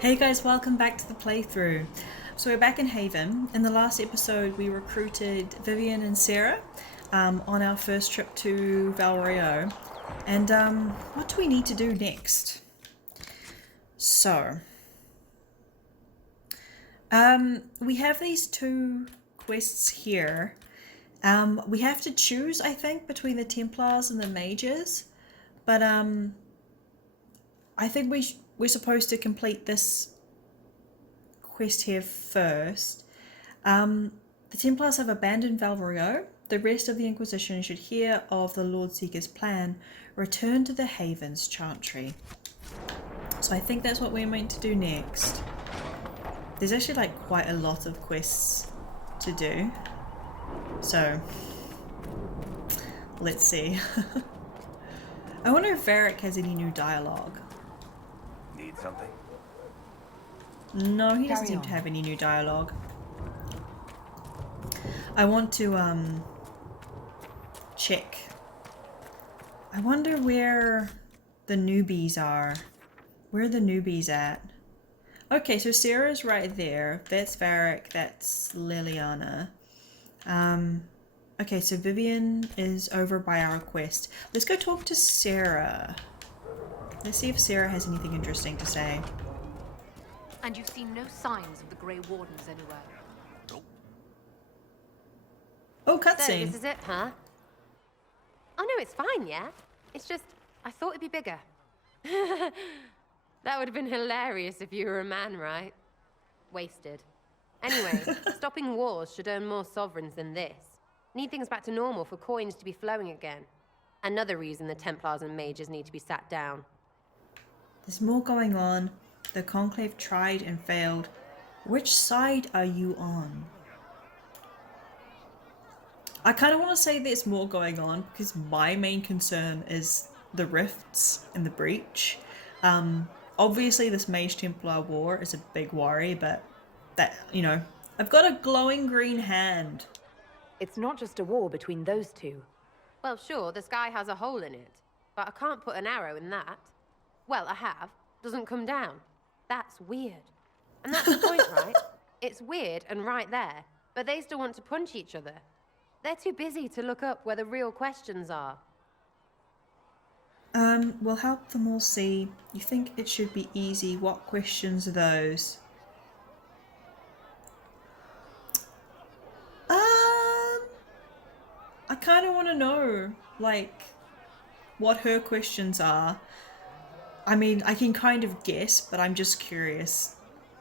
Hey guys, welcome back to the playthrough. So we're back in Haven. In the last episode we recruited Vivienne and Sera on our first trip to Val Royeaux. And what do we need to do next? So, we have these two quests here. We have to choose, I think, between the Templars and the Mages. But I think we're supposed to complete this quest here first. The Templars have abandoned Val Royeaux. The rest of the Inquisition should hear of the Lord Seeker's plan. Return to the Haven's Chantry. So I think that's what we're meant to do next. There's actually like quite a lot of quests to do. So let's see. I wonder if Varric has any new dialogue. Need something? No, he doesn't seem to have any new dialogue. I want to check. I wonder where the newbies are. Where are the newbies at? Okay, so Sera's right there. That's Varric, that's Liliana. Okay, so Vivienne is over by our quest. Let's go talk to Sera. Let's see if Sera has anything interesting to say. And you've seen no signs of the Grey Wardens anywhere? Nope. Oh, So, cutscene. this is it, huh? Oh no, it's fine, yeah? It's just, I thought it'd be bigger. That would have been hilarious if you were a man, right? Wasted. Anyway, stopping wars should earn more sovereigns than this. Need things back to normal for coins to be flowing again. Another reason the Templars and Mages need to be sat down. There's more going on. The Conclave tried and failed. Which side are you on? I kind of want to say there's more going on because my main concern is the rifts and the breach. Obviously this Mage Templar war is a big worry, but that, you know, I've got a glowing green hand. It's not just a war between those two. Well, sure, the sky has a hole in it, but I can't put an arrow in that. Well, I have. Doesn't come down. That's weird. And that's the point, right? It's weird and right there, but they still want to punch each other. They're too busy to look up where the real questions are. We'll help them all see. You think it should be easy. What questions are those? I kind of want to know, like, what her questions are. I mean, I can kind of guess, but I'm just curious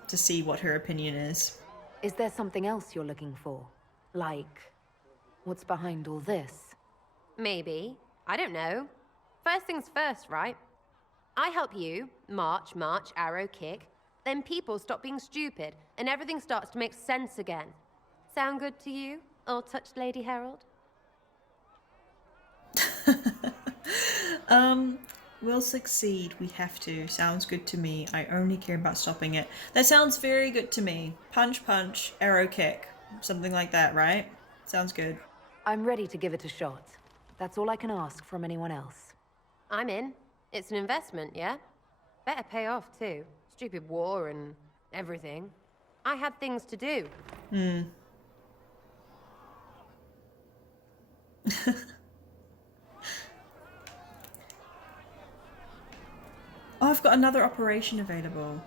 to see what her opinion is. Is there something else you're looking for? Like, what's behind all this? Maybe. I don't know. First things first, right? I help you, march, arrow, kick. Then people stop being stupid, and everything starts to make sense again. Sound good to you, all-touched Lady Herald? We'll succeed. We have to. Sounds good to me. I only care about stopping it. That sounds very good to me. Punch, punch, arrow, kick. Something like that, right? Sounds good. I'm ready to give it a shot. That's all I can ask from anyone else. I'm in. It's an investment, yeah? Better pay off, too. Stupid war and everything. I had things to do. Oh, I've got another operation available.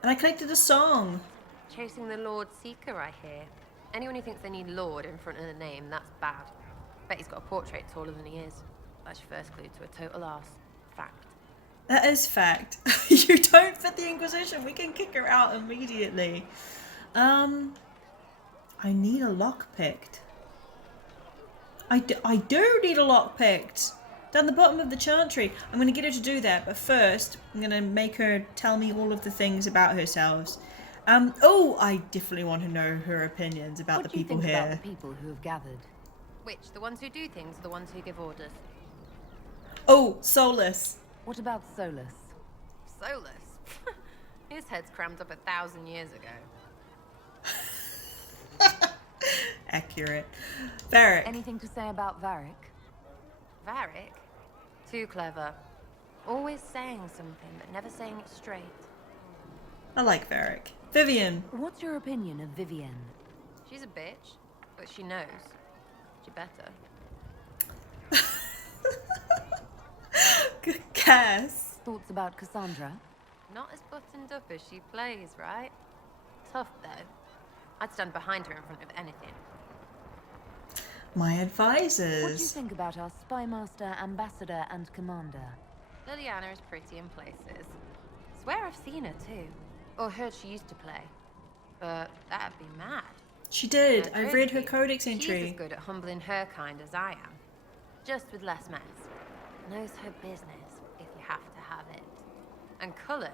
And I collected a song. Chasing the Lord Seeker, I hear. Anyone who thinks they need Lord in front of the name, that's bad. Bet he's got a portrait taller than he is. That's your first clue to a total arse. Fact. That is fact. You don't fit the Inquisition. We can kick her out immediately. I need a lock picked. I do need a lock picked. Down the bottom of the Chantry. I'm going to get her to do that, but first I'm going to make her tell me all of the things about herself. Oh, I definitely want to know her opinions about the people here. What do you think about the people who have gathered? Which? The ones who do things or the ones who give orders? Oh, Solus. What about Solus? Solus? His head's crammed up 1,000 years ago. Accurate. Varric. Anything to say about Varric? Varric? Too clever. Always saying something, but never saying it straight. I like Varric. Vivienne. What's your opinion of Vivienne? She's a bitch, but she knows. She better. Cass. Thoughts about Cassandra? Not as buttoned up as she plays, right? Tough, though. I'd stand behind her in front of anything. My What do you advisors. think about our spymaster, ambassador, and commander? Liliana is pretty in places. Swear I've seen her, too. Or heard she used to play. But that'd be mad. She did. Now, I read her truthfully, codex She's entry. as good at humbling her kind as I am. Just with less mess. Knows her business, if you have to have it. And Cullen,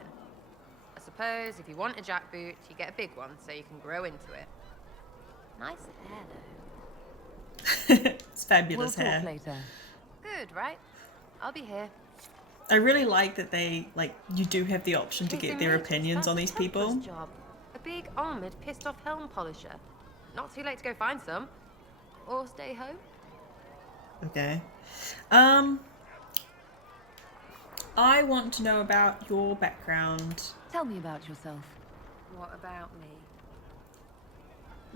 I suppose if you want a jackboot, you get a big one so you can grow into it. Nice hair, though. It's fabulous We'll hair. talk later. Good, right? I'll be here. I really like that you do have the option to Casey get their Mage, opinions on that's these a Templars people. Job. A big armored, pissed off helm polisher. Not too late to go find some. Or stay home. Okay. I want to know about your background. Tell me about yourself. What about me?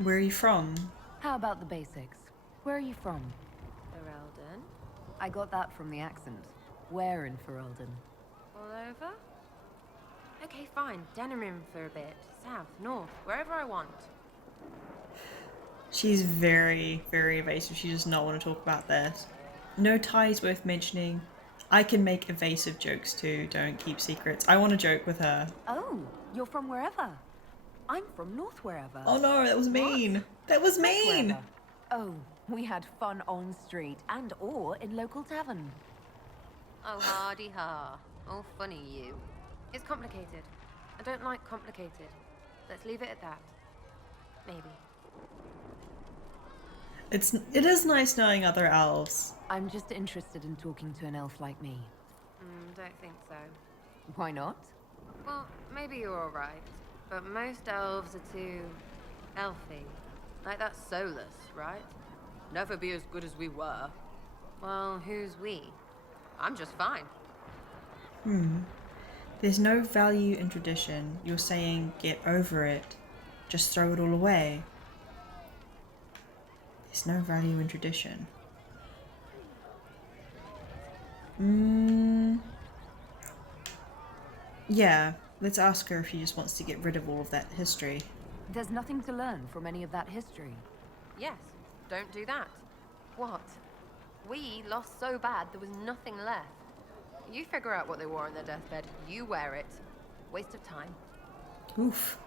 Where are you from? How about the basics? Where are you from? Ferelden? I got that from the accent. Where in Ferelden? All over? Okay, fine. Denerim for a bit. South, north, wherever I want. She's very, very evasive. She does not want to talk about that. No ties worth mentioning. I can make evasive jokes too. Don't keep secrets. I want to joke with her. Oh, you're from wherever. I'm from north wherever. Oh no, that was mean. That was North mean. wherever. Oh, we had fun on street and or in local tavern. Oh, hardy ha. Oh, funny you. It's complicated. I don't like complicated. Let's leave it at that. Maybe. It is nice knowing other elves. I'm just interested in talking to an elf like me. Don't think so. Why not? Well, maybe you're alright. But most elves are too... elfy. Like that's soulless, right? Never be as good as we were. Well, who's we? I'm just fine. There's no value in tradition. You're saying get over it. Just throw it all away. There's no value in tradition. Yeah, let's ask her if she just wants to get rid of all of that history. There's nothing to learn from any of that history. Yes, don't do that. What? We lost so bad there was nothing left. You figure out what they wore on their deathbed. You wear it. Waste of time. Oof.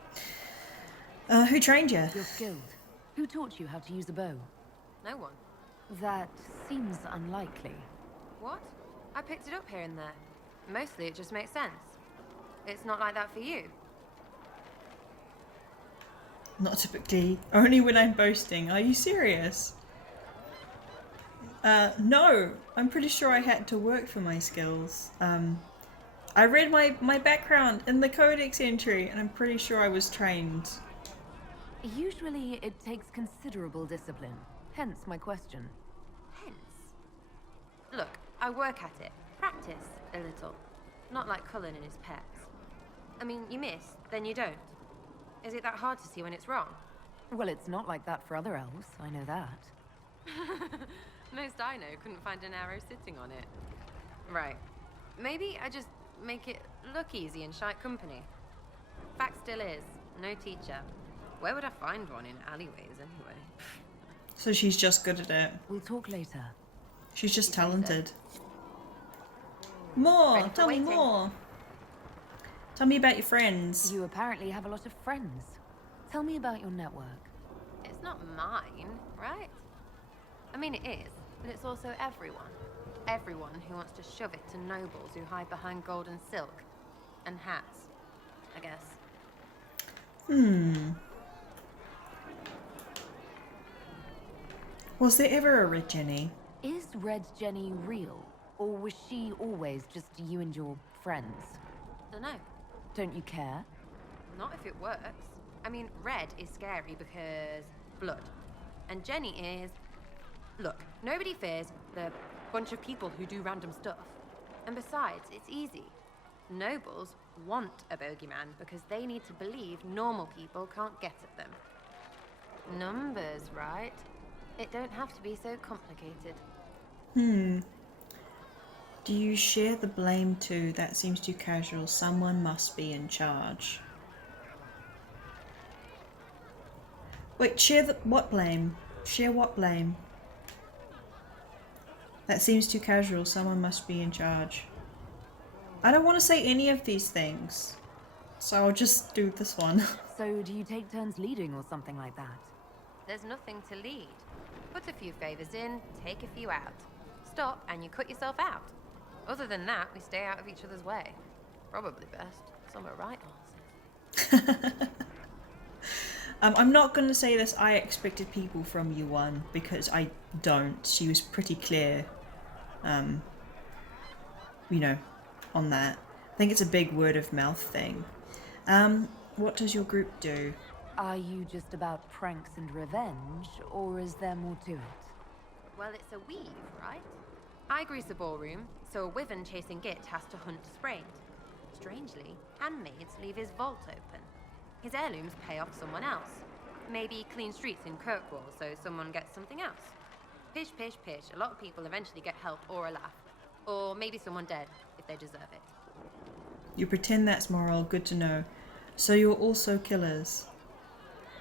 Who trained you? You're skilled. Who taught you how to use a bow? No one. That seems unlikely. What? I picked it up here and there. Mostly it just makes sense. It's not like that for you. Not typically. Only when I'm boasting. Are you serious? No. I'm pretty sure I had to work for my skills. I read my background in the codex entry, and I'm pretty sure I was trained. Usually it takes considerable discipline. Hence my question. Hence. Look, I work at it. Practice a little. Not like Cullen and his pets. I mean, you miss, then you don't. Is it that hard to see when it's wrong? Well, it's not like that for other elves, I know that. Most I know couldn't find an arrow sitting on it. Right. Maybe I just make it look easy in shite company. Fact still is, no teacher. Where would I find one in alleyways anyway? So she's just good at it. We'll talk later. She's just You say so. talented. More! Ready for Tell me waiting. more! Tell me about your friends. You apparently have a lot of friends. Tell me about your network. It's not mine, right? I mean, it is, but it's also everyone. Everyone who wants to shove it to nobles who hide behind gold and silk. And hats, I guess. Was there ever a Red Jenny? Is Red Jenny real? Or was she always just you and your friends? Dunno. Don't you care? Not if it works. I mean, red is scary because blood. And Jenny is... Look, nobody fears the bunch of people who do random stuff. And besides, it's easy. Nobles want a bogeyman because they need to believe normal people can't get at them. Numbers, right? It don't have to be so complicated. Do you share the blame too? That seems too casual. Someone must be in charge. Wait, share the what blame? Share what blame? That seems too casual. Someone must be in charge. I don't want to say any of these things, so I'll just do this one. So do you take turns leading or something like that? There's nothing to lead. Put a few favors in, take a few out. Stop and you cut yourself out. Other than that, we stay out of each other's way. Probably best. Some are right horses. I'm not going to say this, I expected people from you one, because I don't. She was pretty clear, you know, on that. I think it's a big word of mouth thing. What does your group do? Are you just about pranks and revenge, or is there more to it? Well, it's a weave, right? I grease a ballroom, so a wyvern chasing Git has to hunt sprained. Strangely, handmaids leave his vault open. His heirlooms pay off someone else. Maybe clean streets in Kirkwall so someone gets something else. Pish, pish, pish. A lot of people eventually get help or a laugh. Or maybe someone dead, if they deserve it. You pretend that's moral, good to know. So you're also killers.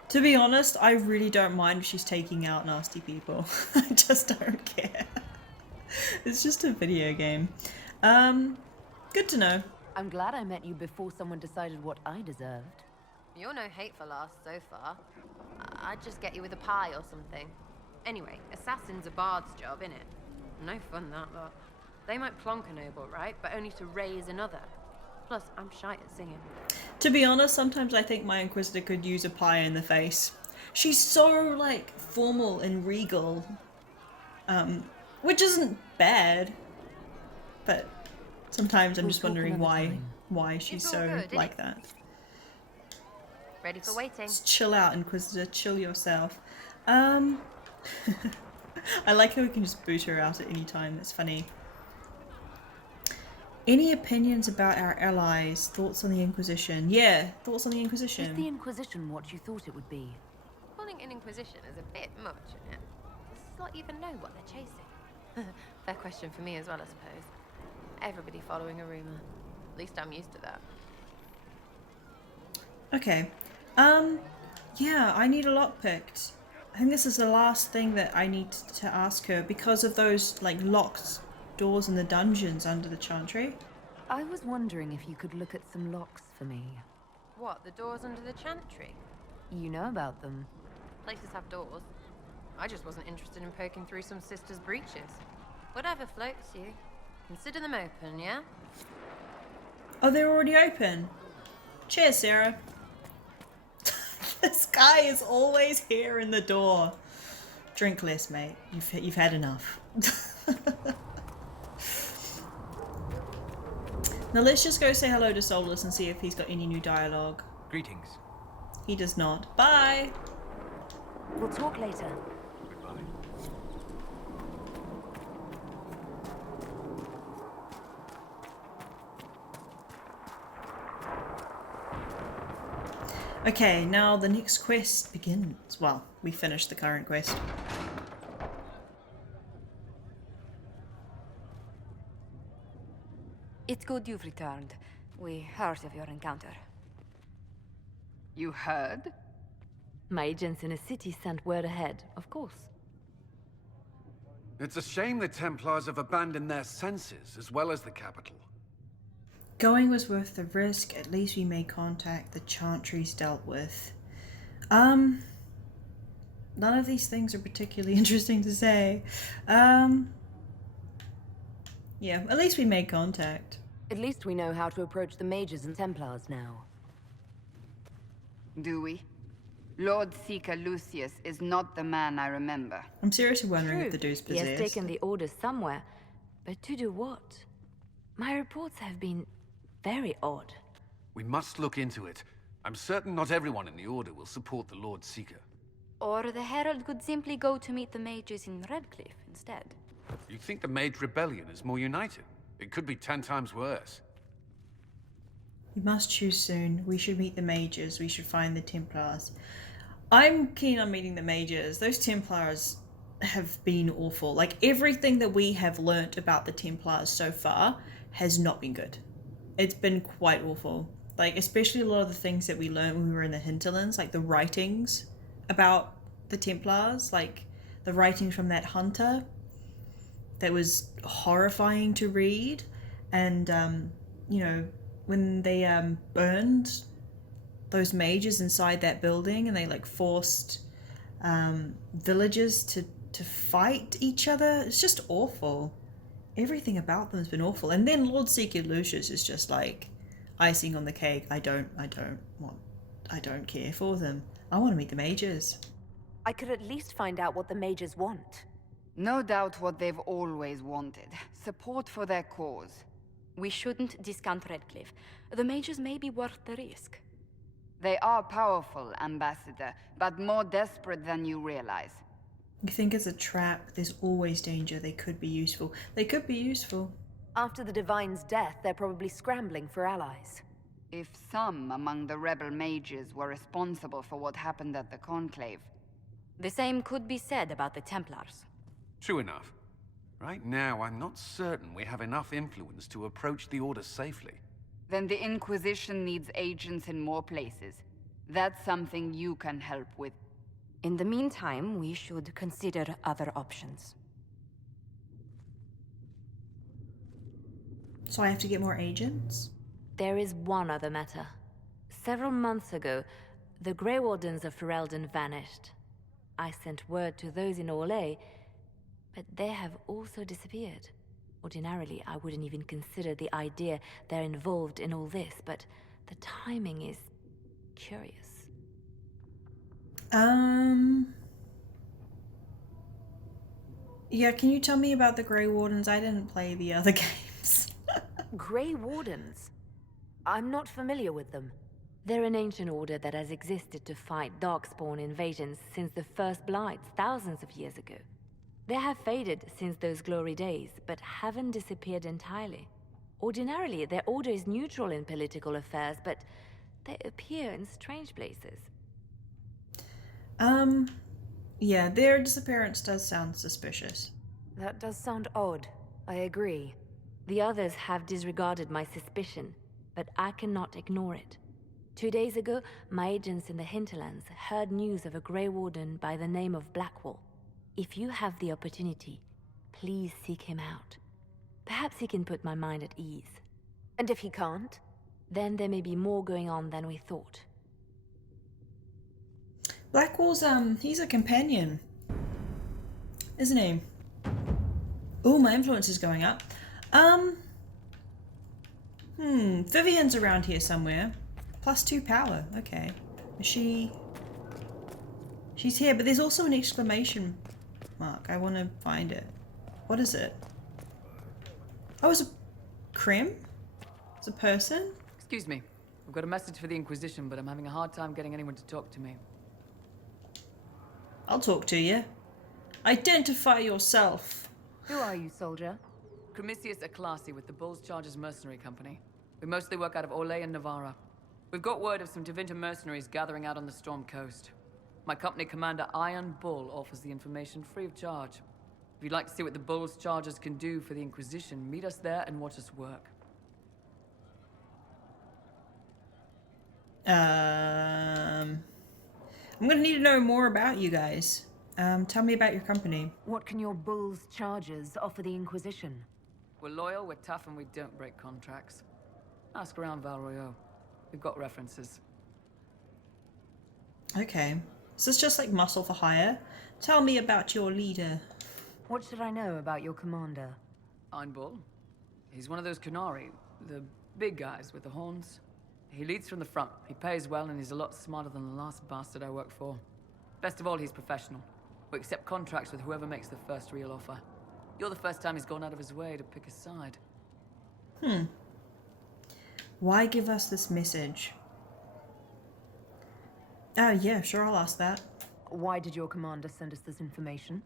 To be honest, I really don't mind if she's taking out nasty people. I just don't care. It's just a video game. Good to know. I'm glad I met you before someone decided what I deserved. You're no hateful ass so far. I'd just get you with a pie or something. Anyway, assassin's a bard's job, innit? No fun that lot. They might plonk a noble, right? But only to raise another. Plus, I'm shy at singing. To be honest, sometimes I think my Inquisitor could use a pie in the face. She's so, like, formal and regal. Which isn't bad. But sometimes I'm just wondering why she's It's all so good, like innit? that. Ready for waiting. Just chill out, Inquisitor. Chill yourself. I like how we can just boot her out at any time. That's funny. Any opinions about our allies? Thoughts on the Inquisition? Yeah, thoughts on the Inquisition. Is the Inquisition what you thought it would be? Calling an Inquisition is a bit much, isn't it? Does this lot even know what they're chasing? Fair question for me as well, I suppose. Everybody following a rumor. At least I'm used to that. Okay. Yeah, I need a lock picked. I think this is the last thing that I need to ask her because of those, like, locked doors in the dungeons under the chantry. I was wondering if you could look at some locks for me. What, the doors under the chantry? You know about them. Places have doors. I just wasn't interested in poking through some sister's breeches. Whatever floats you. Consider them open, yeah? Oh, they're already open. Cheers, Sarah. This guy is always here in the door. Drink less, mate. You've had enough. Now let's just go say hello to Solus and see if he's got any new dialogue. Greetings. He does not. Bye! We'll talk later. Goodbye. Okay, now the next quest begins. Well, we finished the current quest. It's good you've returned. We heard of your encounter. You heard? My agents in a city sent word ahead, of course. It's a shame the Templars have abandoned their senses as well as the capital. Going was worth the risk. At least we made contact. The chantries dealt with. None of these things are particularly interesting to say. Yeah, at least we made contact. At least we know how to approach the Mages and Templars now. Do we? Lord Seeker Lucius is not the man I remember. I'm seriously wondering if the True, dude's he has possessed. taken the orders somewhere. But to do what? My reports have been very odd. We must look into it. I'm certain not everyone in the Order will support the Lord Seeker. Or the Herald could simply go to meet the mages in Redcliffe instead. You think the Mage Rebellion is more united? It could be 10 times worse. We must choose soon. We should meet the mages. We should find the Templars. I'm keen on meeting the mages. Those Templars have been awful. Like, everything that we have learnt about the Templars so far has not been good. It's been quite awful. Like, especially a lot of the things that we learned when we were in the hinterlands, like the writings about the Templars, like the writings from that hunter that was horrifying to read. And, you know, when they burned those mages inside that building and they like forced villagers to fight each other, it's just awful. Everything about them has been awful. And then Lord Seeker Lucius is just like icing on the cake. I don't care for them. I want to meet the mages. I could at least find out what the mages want. No doubt what they've always wanted. Support for their cause. We shouldn't discount Redcliffe. The mages may be worth the risk. They are powerful, Ambassador, but more desperate than you realize. You think it's a trap, there's always danger. They could be useful. They could be useful. After the Divine's death, they're probably scrambling for allies. If some among the rebel mages were responsible for what happened at the Conclave. The same could be said about the Templars. True enough. Right now, I'm not certain we have enough influence to approach the Order safely. Then the Inquisition needs agents in more places. That's something you can help with. In the meantime, we should consider other options. So I have to get more agents? There is one other matter. Several months ago, the Grey Wardens of Ferelden vanished. I sent word to those in Orlais, but they have also disappeared. Ordinarily, I wouldn't even consider the idea they're involved in all this, but the timing is curious. Yeah, can you tell me about the Grey Wardens? I didn't play the other games. Grey Wardens? I'm not familiar with them. They're an ancient order that has existed to fight Darkspawn invasions since the First Blights thousands of years ago. They have faded since those glory days, but haven't disappeared entirely. Ordinarily, their order is neutral in political affairs, but they appear in strange places. Yeah, their disappearance does sound suspicious. That does sound odd. I agree. The others have disregarded my suspicion, but I cannot ignore it. 2 days ago, my agents in the hinterlands heard news of a Grey Warden by the name of Blackwall. If you have the opportunity, please seek him out. Perhaps he can put my mind at ease. And if he can't? Then there may be more going on than we thought. Blackwall's, he's a companion, isn't he? Oh, my influence is going up. Vivienne's around here somewhere. +2 power, okay. Is she... She's here, but there's also an exclamation mark. I want to find it. What is it? Oh, it's a... Krem? It's a person? Excuse me. I've got a message for the Inquisition, but I'm having a hard time getting anyone to talk to me. I'll talk to you. Identify yourself. Who are you, soldier? Cremisius Aclasi with the Bull's Chargers Mercenary Company. We mostly work out of Orlais and Navarra. We've got word of some Tevinter mercenaries gathering out on the Storm Coast. My company commander, Iron Bull, offers the information free of charge. If you'd like to see what the Bull's Chargers can do for the Inquisition, meet us there and watch us work. I'm gonna need to know more about you guys. Tell me about your company. What can your Bull's Chargers offer the Inquisition? We're loyal, we're tough, and we don't break contracts. Ask around Val Royeaux. We've got references. Okay. Is this just like muscle for hire? Tell me about your leader. What should I know about your commander? Iron Bull. He's one of those Kunari, the big guys with the horns. He leads from the front. He pays well, and he's a lot smarter than the last bastard I worked for. Best of all, he's professional. We accept contracts with whoever makes the first real offer. You're the first time he's gone out of his way to pick a side. Why give us this message? Oh, yeah, sure, I'll ask that. Why did your commander send us this information?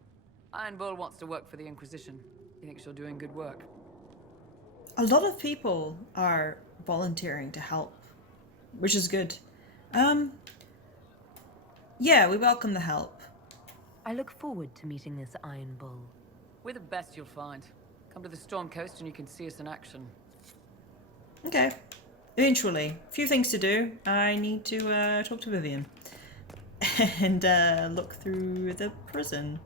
Iron Bull wants to work for the Inquisition. He thinks you're doing good work. A lot of people are volunteering to help which is good. Yeah, we welcome the help. I look forward to meeting this Iron Bull. We're the best you'll find. Come to the Storm Coast and you can see us in action. Okay. Eventually. Few things to do. I need to talk to Vivienne. And look through the prison.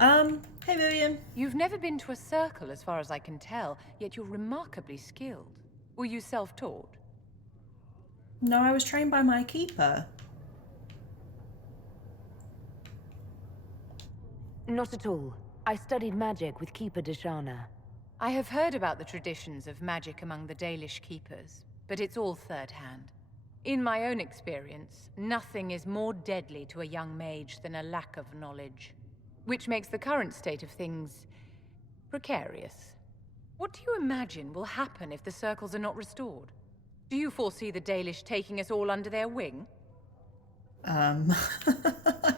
Hey Vivienne. You've never been to a circle as far as I can tell, yet you're remarkably skilled. Were you self-taught? No, I was trained by my keeper. Not at all. I studied magic with Keeper Deshana. I have heard about the traditions of magic among the Dalish keepers, but it's all third-hand. In my own experience, nothing is more deadly to a young mage than a lack of knowledge, which makes the current state of things precarious. What do you imagine will happen if the circles are not restored? Do you foresee the Dalish taking us all under their wing? I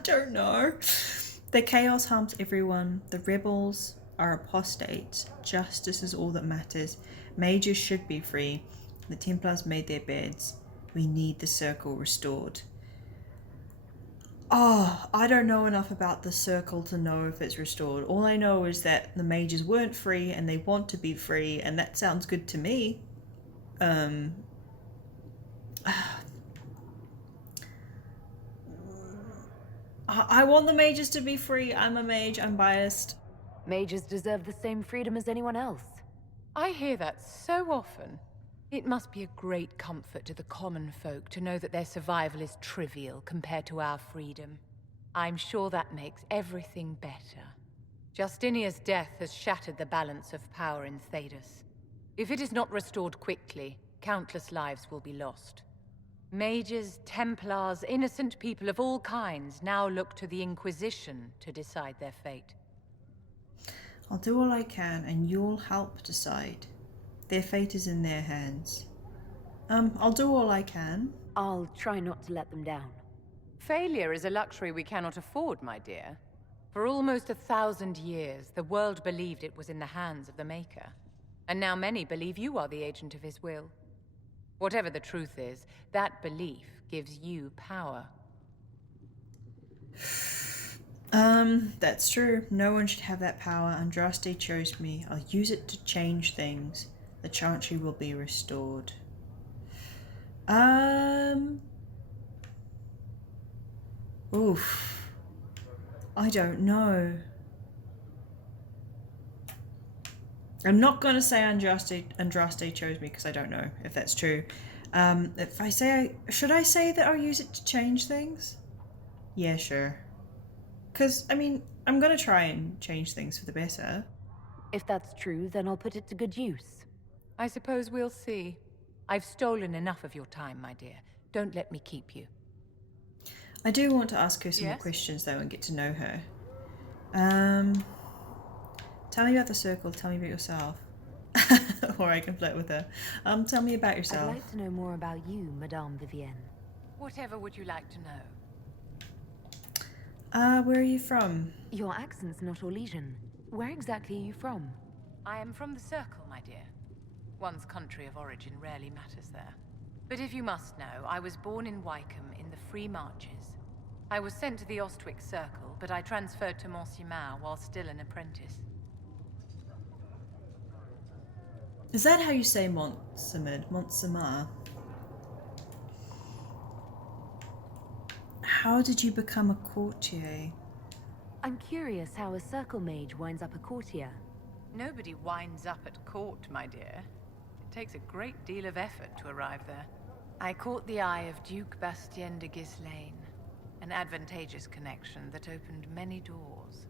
don't know. The chaos harms everyone. The rebels are apostates. Justice is all that matters. Mages should be free. The Templars made their beds. We need the circle restored. Oh, I don't know enough about the circle to know if it's restored. All I know is that the mages weren't free and they want to be free, and that sounds good to me. I want the mages to be free. I'm a mage. I'm biased. Mages deserve the same freedom as anyone else. I hear that so often. It must be a great comfort to the common folk to know that their survival is trivial compared to our freedom. I'm sure that makes everything better. Justinia's death has shattered the balance of power in Thedas. If it is not restored quickly, countless lives will be lost. Mages, Templars, innocent people of all kinds now look to the Inquisition to decide their fate. I'll do all I can, and you'll help decide. Their fate is in their hands. I'll do all I can. I'll try not to let them down. Failure is a luxury we cannot afford, my dear. For almost 1,000 years, the world believed it was in the hands of the Maker. And now many believe you are the agent of his will. Whatever the truth is, that belief gives you power. That's true. No one should have that power. Andraste chose me. I'll use it to change things. The Chantry will be restored. Oof. I don't know. I'm not going to say Andraste chose me because I don't know if that's true. If I say should I say that I'll use it to change things? Yeah, sure. Because, I mean, I'm going to try and change things for the better. If that's true, then I'll put it to good use. I suppose we'll see. I've stolen enough of your time, my dear. Don't let me keep you. I do want to ask her some more Yes? questions, though, and get to know her. Tell me about the circle. Tell me about yourself. Or I can flirt with her. Tell me about I'd yourself. like to know more about you, Madame Vivienne. Whatever would you like to know? Where are you from? Your accent's not Orlesian. Where exactly are you from? I am from the Circle, my dear. One's country of origin rarely matters there. But if you must know, I was born in Wycombe in the Free Marches. I was sent to the Ostwick Circle, but I transferred to Monsignor while still an apprentice. Is that how you say Monsignor? How did you become a courtier? I'm curious how a circle mage winds up a courtier. Nobody winds up at court, my dear. It takes a great deal of effort to arrive there. I caught the eye of Duke Bastien de Ghislaine, an advantageous connection that opened many doors.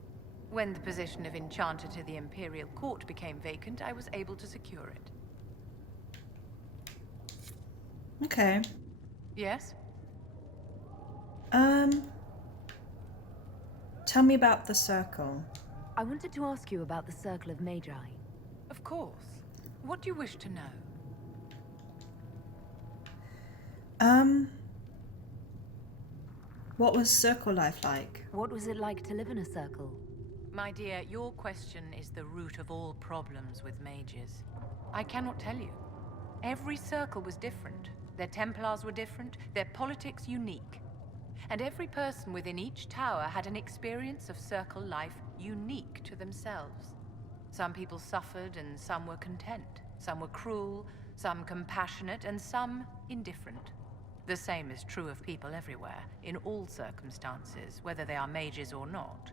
When the position of Enchanter to the Imperial Court became vacant, I was able to secure it. Okay. Yes? Tell me about the circle. I wanted to ask you about the Circle of Magi. Of course. What do you wish to know? What was circle life like? What was it like to live in a circle? My dear, your question is the root of all problems with mages. I cannot tell you. Every circle was different, Their Templars were different, their politics unique. And every person within each tower had an experience of Circle life unique to themselves. Some people suffered and some were content. Some were cruel, some compassionate, and some indifferent. The same is true of people everywhere, in all circumstances, whether they are mages or not.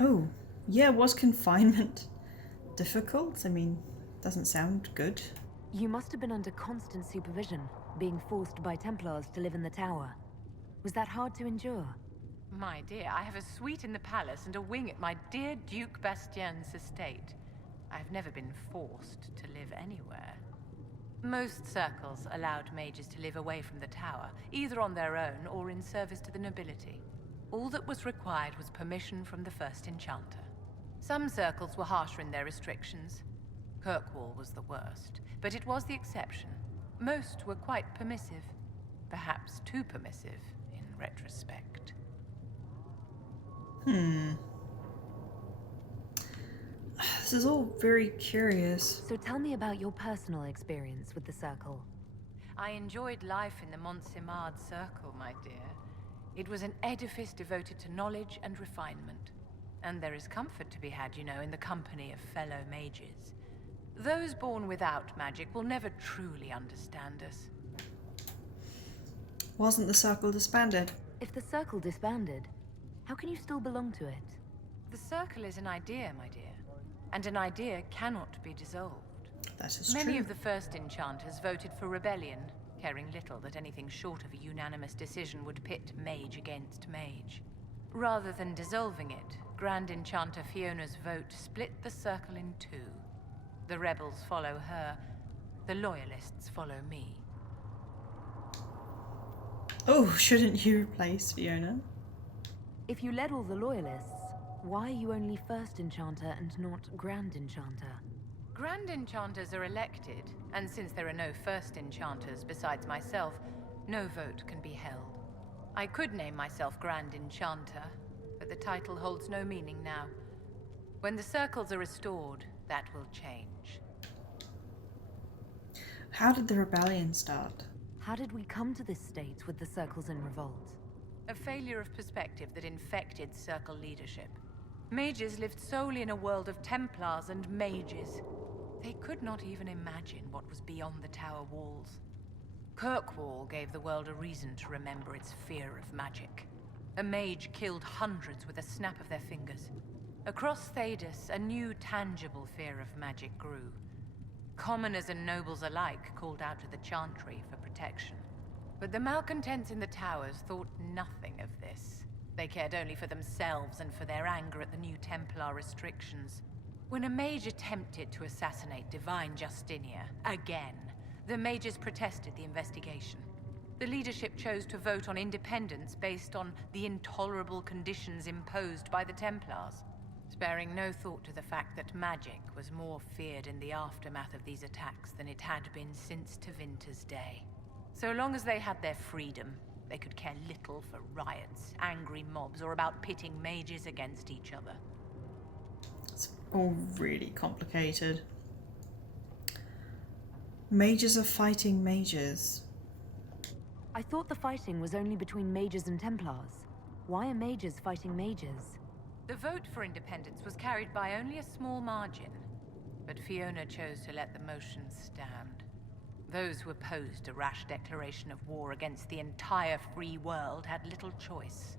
Oh, yeah, was confinement difficult? I mean, doesn't sound good. You must have been under constant supervision, being forced by Templars to live in the tower. Was that hard to endure? My dear, I have a suite in the palace and a wing at my dear Duke Bastien's estate. I've never been forced to live anywhere. Most circles allowed mages to live away from the tower, either on their own or in service to the nobility. All that was required was permission from the first enchanter. Some circles were harsher in their restrictions. Kirkwall was the worst, but it was the exception. Most were quite permissive. Perhaps too permissive, in retrospect. This is all very curious. So tell me about your personal experience with the Circle. I enjoyed life in the Montsimard Circle, my dear. It was an edifice devoted to knowledge and refinement. And there is comfort to be had, you know, in the company of fellow mages. Those born without magic will never truly understand us. Wasn't the Circle disbanded? If the Circle disbanded, how can you still belong to it? The Circle is an idea, my dear. And an idea cannot be dissolved. That is Many true. of the first enchanters voted for rebellion, caring little that anything short of a unanimous decision would pit mage against mage. Rather than dissolving it, Grand Enchanter Fiona's vote split the Circle in two. The rebels follow her, the loyalists follow me. Oh, shouldn't you replace Fiona? If you led all the loyalists, why are you only First Enchanter and not Grand Enchanter? Grand Enchanters are elected, and since there are no First Enchanters besides myself, no vote can be held. I could name myself Grand Enchanter, but the title holds no meaning now. When the circles are restored, that will change. How did the rebellion start? How did we come to this state with the Circles in revolt? A failure of perspective that infected Circle leadership. Mages lived solely in a world of Templars and Mages. They could not even imagine what was beyond the tower walls. Kirkwall gave the world a reason to remember its fear of magic. A mage killed hundreds with a snap of their fingers. Across Thedas, a new tangible fear of magic grew. Commoners and nobles alike called out to the Chantry for protection. But the malcontents in the towers thought nothing of this. They cared only for themselves and for their anger at the new Templar restrictions. When a mage attempted to assassinate Divine Justinia, again, the mages protested the investigation. The leadership chose to vote on independence based on the intolerable conditions imposed by the Templars, sparing no thought to the fact that magic was more feared in the aftermath of these attacks than it had been since Tevinter's day. So long as they had their freedom, they could care little for riots, angry mobs, or about pitting mages against each other. It's all really complicated. Mages are fighting mages. I thought the fighting was only between mages and Templars. Why are mages fighting mages? The vote for independence was carried by only a small margin, but Fiona chose to let the motion stand. Those who opposed a rash declaration of war against the entire free world had little choice.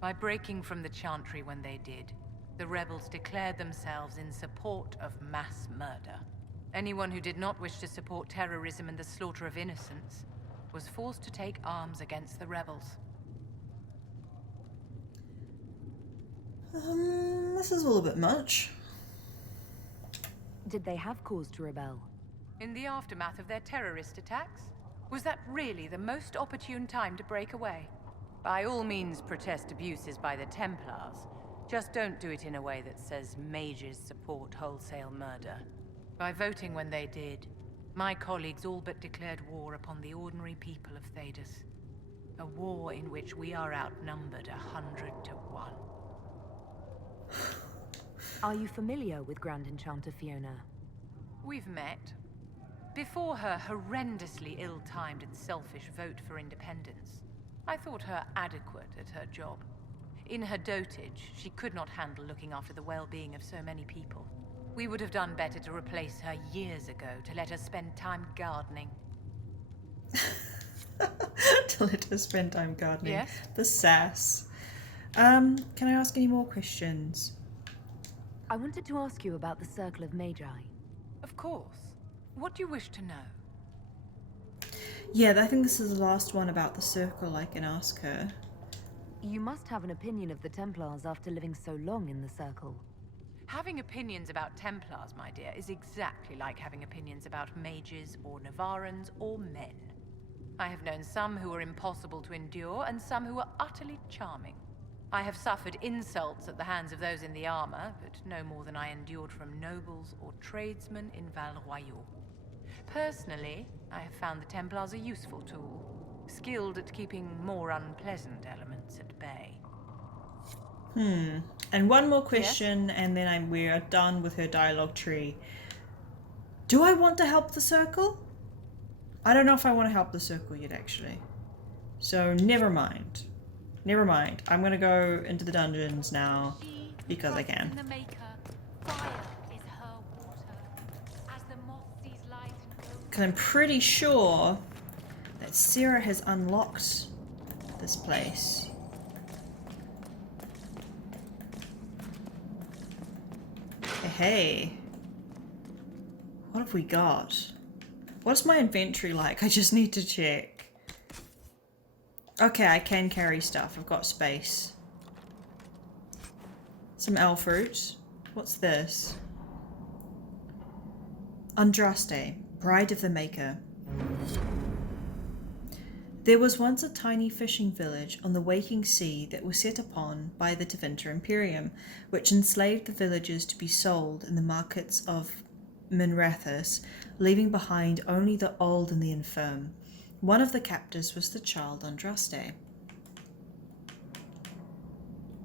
By breaking from the Chantry when they did, the rebels declared themselves in support of mass murder. Anyone who did not wish to support terrorism and the slaughter of innocents was forced to take arms against the rebels. This is a little bit much. Did they have cause to rebel? In the aftermath of their terrorist attacks? Was that really the most opportune time to break away? By all means, protest abuses by the Templars. Just don't do it in a way that says mages support wholesale murder. By voting when they did, my colleagues all but declared war upon the ordinary people of Thedas. A war in which we are outnumbered 100 to 1. Are you familiar with Grand Enchanter Fiona? We've met. Before her horrendously ill-timed and selfish vote for independence, I thought her adequate at her job. In her dotage, she could not handle looking after the well-being of so many people. We would have done better to replace her years ago, to let her spend time gardening. To let her spend time gardening. Yes? The sass. Can I ask any more questions? I wanted to ask you about the Circle of Magi. Of course. What do you wish to know? Yeah, I think this is the last one about the circle I can ask her. You must have an opinion of the Templars after living so long in the Circle. Having opinions about Templars, my dear, is exactly like having opinions about mages or Navarans or men. I have known some who were impossible to endure and some who were utterly charming. I have suffered insults at the hands of those in the armor, but no more than I endured from nobles or tradesmen in Val Royeaux. Personally, I have found the Templars a useful tool, skilled at keeping more unpleasant elements at bay. And one more question, and then we are done with her dialogue tree. Do I want to help the circle? I don't know if I want to help the circle yet, actually. So never mind. Never mind. I'm gonna go into the dungeons now because I can. Because I'm pretty sure that Sera has unlocked this place. Hey. What have we got? What's my inventory like? I just need to check. Okay, I can carry stuff. I've got space. Some elf fruit. What's this? Andraste, Bride of the Maker. There was once a tiny fishing village on the waking sea that was set upon by the Tevinter Imperium, which enslaved the villagers to be sold in the markets of Minrathous, leaving behind only the old and the infirm. One of the captives was the child Andraste.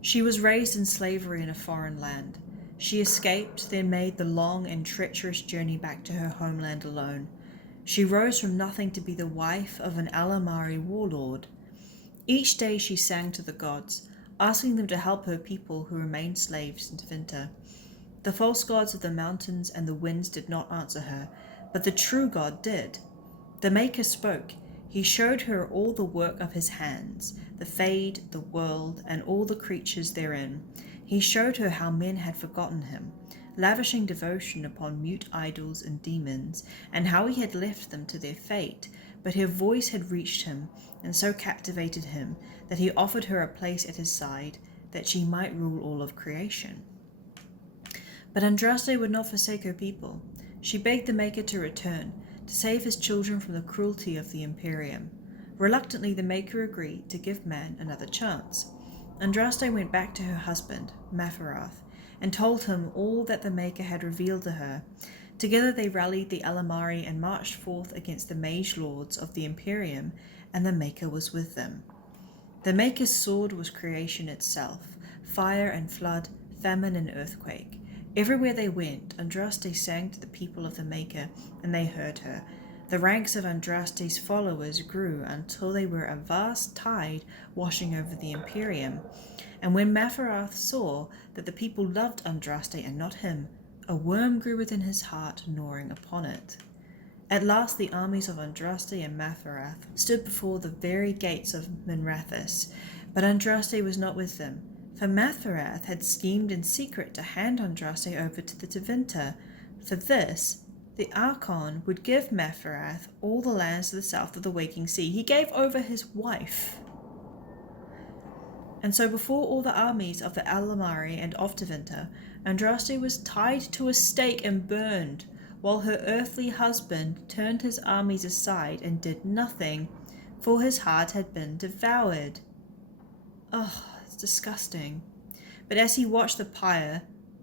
She was raised in slavery in a foreign land. She escaped, then made the long and treacherous journey back to her homeland alone. She rose from nothing to be the wife of an Alamari warlord. Each day she sang to the gods, asking them to help her people who remained slaves in Tevinter. The false gods of the mountains and the winds did not answer her, but the true God did. The Maker spoke. He showed her all the work of his hands, the Fade, the world, and all the creatures therein. He showed her how men had forgotten him, lavishing devotion upon mute idols and demons, and how he had left them to their fate, but her voice had reached him, and so captivated him, that he offered her a place at his side, that she might rule all of creation. But Andraste would not forsake her people. She begged the Maker to return, to save his children from the cruelty of the Imperium. Reluctantly, the Maker agreed to give man another chance. Andraste went back to her husband, Maferath, and told him all that the Maker had revealed to her. Together they rallied the Alamari and marched forth against the Mage lords of the Imperium, and the Maker was with them. The Maker's sword was creation itself, fire and flood, famine and earthquake. Everywhere they went, Andraste sang to the people of the Maker, and they heard her. The ranks of Andraste's followers grew until they were a vast tide washing over the Imperium. And when Maferath saw that the people loved Andraste and not him, a worm grew within his heart, gnawing upon it. At last the armies of Andraste and Maferath stood before the very gates of Minrathous, but Andraste was not with them, for Maferath had schemed in secret to hand Andraste over to the Tevinter. For this, the Archon would give Maferath all the lands to the south of the Waking Sea. He gave over his wife. And so before all the armies of the Alamari and of Tevinter, Andraste was tied to a stake and burned, while her earthly husband turned his armies aside and did nothing, for his heart had been devoured. Oh, it's disgusting. But as he watched the pyre,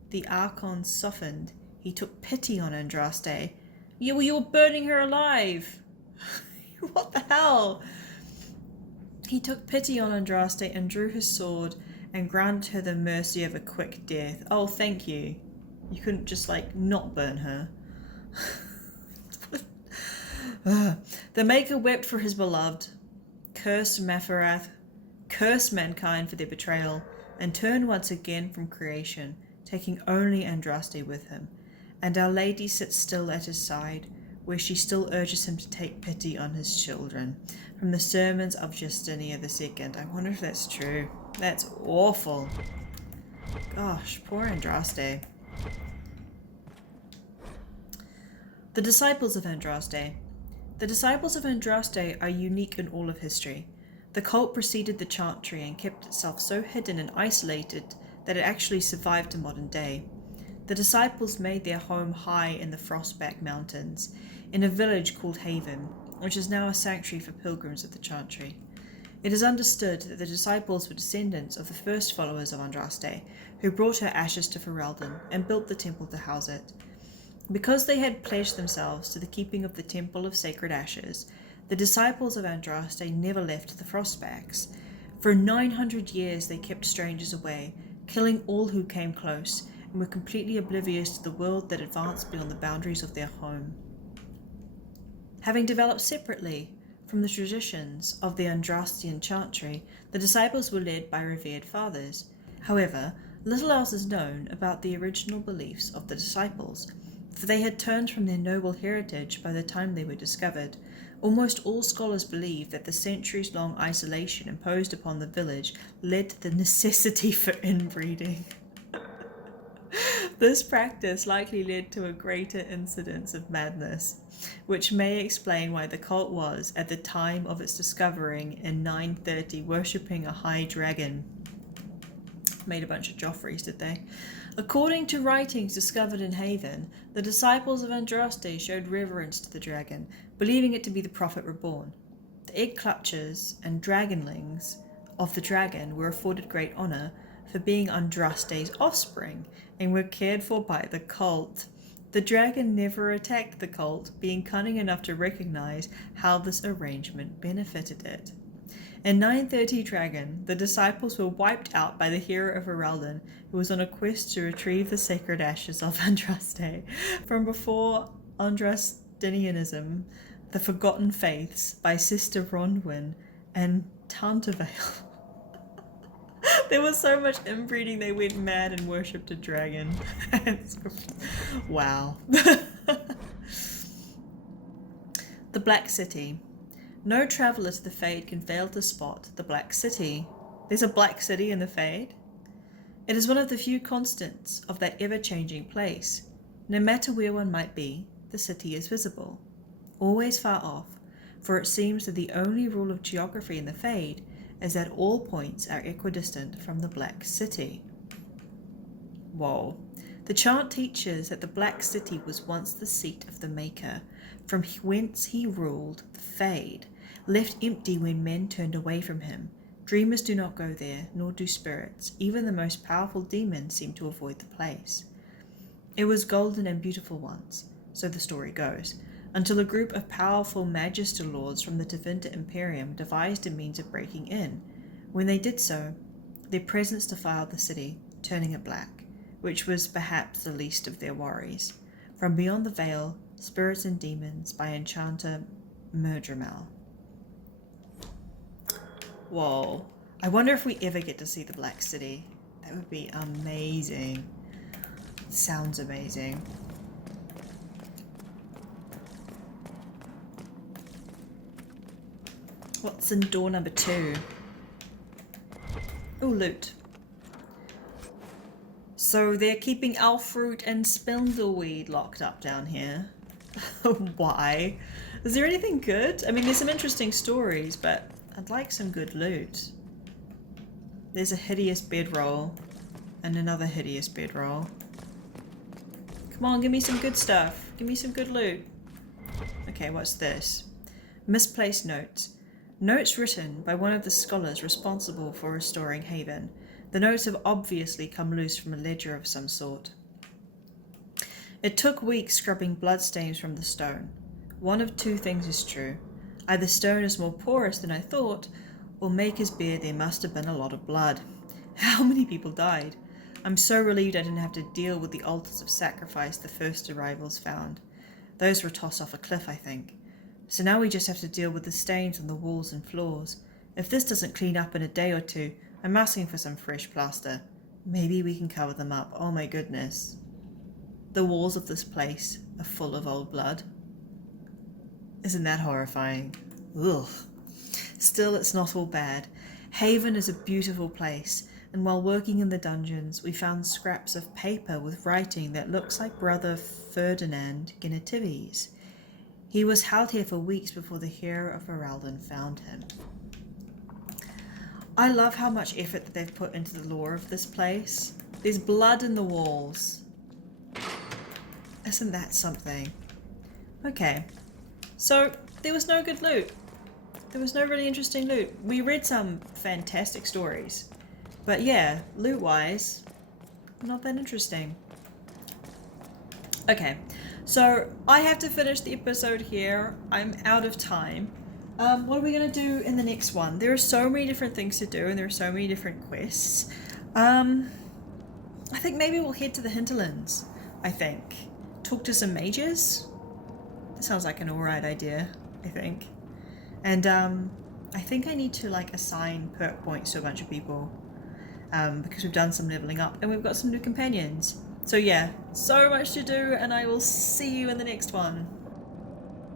the Archon softened. He took pity on Andraste. You were burning her alive. What the hell? He took pity on Andraste and drew his sword and granted her the mercy of a quick death. Oh, thank you. You couldn't just, not burn her. The Maker wept for his beloved, cursed Mafarath, cursed mankind for their betrayal, and turned once again from creation, taking only Andraste with him. And Our Lady sits still at his side, where she still urges him to take pity on his children. From the sermons of Justinia II. I wonder if that's true. That's awful. Gosh, poor Andraste. The Disciples of Andraste. The Disciples of Andraste are unique in all of history. The cult preceded the Chantry and kept itself so hidden and isolated that it actually survived to modern day. The Disciples made their home high in the Frostback Mountains, in a village called Haven, which is now a sanctuary for pilgrims of the Chantry. It is understood that the Disciples were descendants of the first followers of Andraste, who brought her ashes to Ferelden and built the temple to house it. Because they had pledged themselves to the keeping of the Temple of Sacred Ashes, the Disciples of Andraste never left the Frostbacks. For 900 years they kept strangers away, killing all who came close, and were completely oblivious to the world that advanced beyond the boundaries of their home. Having developed separately from the traditions of the Andrastian Chantry, the Disciples were led by revered fathers. However, little else is known about the original beliefs of the Disciples, for they had turned from their noble heritage by the time they were discovered. Almost all scholars believe that the centuries-long isolation imposed upon the village led to the necessity for inbreeding. This practice likely led to a greater incidence of madness, which may explain why the cult was, at the time of its discovering in 930, worshipping a high dragon. Made a bunch of Joffreys, did they? According to writings discovered in Haven, the Disciples of Andraste showed reverence to the dragon, believing it to be the Prophet Reborn. The egg clutchers and dragonlings of the dragon were afforded great honour for being Andraste's offspring, and were cared for by the cult. The dragon never attacked the cult, being cunning enough to recognize how this arrangement benefited it. In 930 Dragon, the Disciples were wiped out by the hero of Ferelden, who was on a quest to retrieve the sacred ashes of Andraste from before Andrastinianism, the Forgotten Faiths by Sister Ronwyn and Tantavale. There was so much inbreeding they went mad and worshipped a dragon. Wow. The Black City. No traveller to the Fade can fail to spot the Black City. There's a Black City in the Fade? It is one of the few constants of that ever-changing place. No matter where one might be, the city is visible. Always far off, for it seems that the only rule of geography in the Fade is that all points are equidistant from the Black City. Whoa. The chant teaches that the Black City was once the seat of the Maker, from whence he ruled the Fade, left empty when men turned away from him. Dreamers do not go there, nor do spirits. Even the most powerful demons seem to avoid the place. It was golden and beautiful once, so the story goes, until a group of powerful Magister lords from the Tevinter Imperium devised a means of breaking in. When they did so, their presence defiled the city, turning it black, which was perhaps the least of their worries. From beyond the veil, Spirits and Demons by Enchanter Murdramal. Whoa. I wonder if we ever get to see the Black City. That would be amazing. Sounds amazing. What's in door number 2? Oh, loot. So they're keeping Alfruit and Spindleweed locked up down here. Why? Is there anything good? I mean, there's some interesting stories, but I'd like some good loot. There's a hideous bedroll and another hideous bedroll. Come on, give me some good stuff. Give me some good loot. Okay, what's this? Misplaced notes. Notes written by one of the scholars responsible for restoring Haven. The notes have obviously come loose from a ledger of some sort. It took weeks scrubbing bloodstains from the stone. One of two things is true. Either stone is more porous than I thought, or Maker's beer there must have been a lot of blood. How many people died? I'm so relieved I didn't have to deal with the altars of sacrifice the first arrivals found. Those were tossed off a cliff, I think. So now we just have to deal with the stains on the walls and floors. If this doesn't clean up in a day or two, I'm asking for some fresh plaster. Maybe we can cover them up. Oh my goodness. The walls of this place are full of old blood. Isn't that horrifying? Ugh. Still, it's not all bad. Haven is a beautiful place, and while working in the dungeons, we found scraps of paper with writing that looks like Brother Ferdinand Genetives. He was held here for weeks before the hero of Ferelden found him. I love how much effort that they've put into the lore of this place. There's blood in the walls. Isn't that something? Okay, so there was no good loot. There was no really interesting loot. We read some fantastic stories, but yeah, loot-wise, not that interesting. Okay, so I have to finish the episode here. I'm out of time. What are we going to do in the next one? There are so many different things to do, and there are so many different quests. I think maybe we'll head to the hinterlands, I think. Talk to some mages? That sounds like an alright idea, I think. And I think I need to like assign perk points to a bunch of people because we've done some leveling up and we've got some new companions. So yeah, so much to do, and I will see you in the next one.